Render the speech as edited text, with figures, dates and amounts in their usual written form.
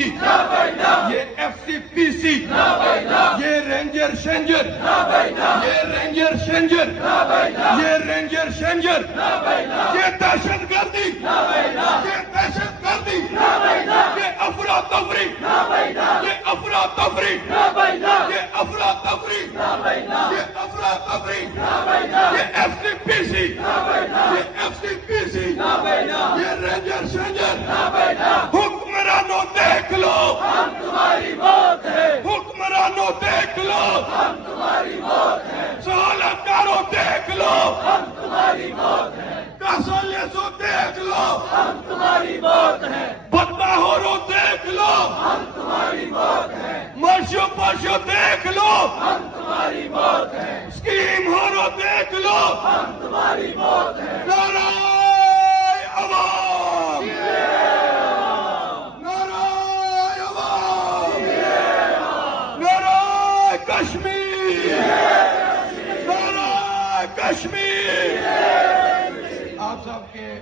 یہ F C پی سی، یہ ranger شینجر، یہ رینجر شینجر، یہ رینجر شینجر، یہ دہشت گردی، یہ دہشت گردی، یہ افراتفری، یہ افراتفری، یہ افراتفری، یہ افراتفری، یہ ایف سی پی سی، یہ ایف سی پی سی، یہ رینجر شینجر، حکمرانوں دیکھ لو ہم تمہاری موت ہے، حکمرانوں دیکھ لو ہم تمہاری موت ہے، سہولت کاروں دیکھ لو ہم تمہاری موت ہے، کاسالیسوں دیکھ لو ہم تمہاری موت ہے، بدماہوروں دیکھ لو ہم تمہاری موت ہے، مرشو پرشو دیکھ لو ہم تمہاری موت ہے، اسکیم ہورو دیکھ لو ہم تمہاری موت ہے، نعرہ عوام، نعرہ عوام، نعرہ کشمیر، نعرہ کشمیر. آپ سب کے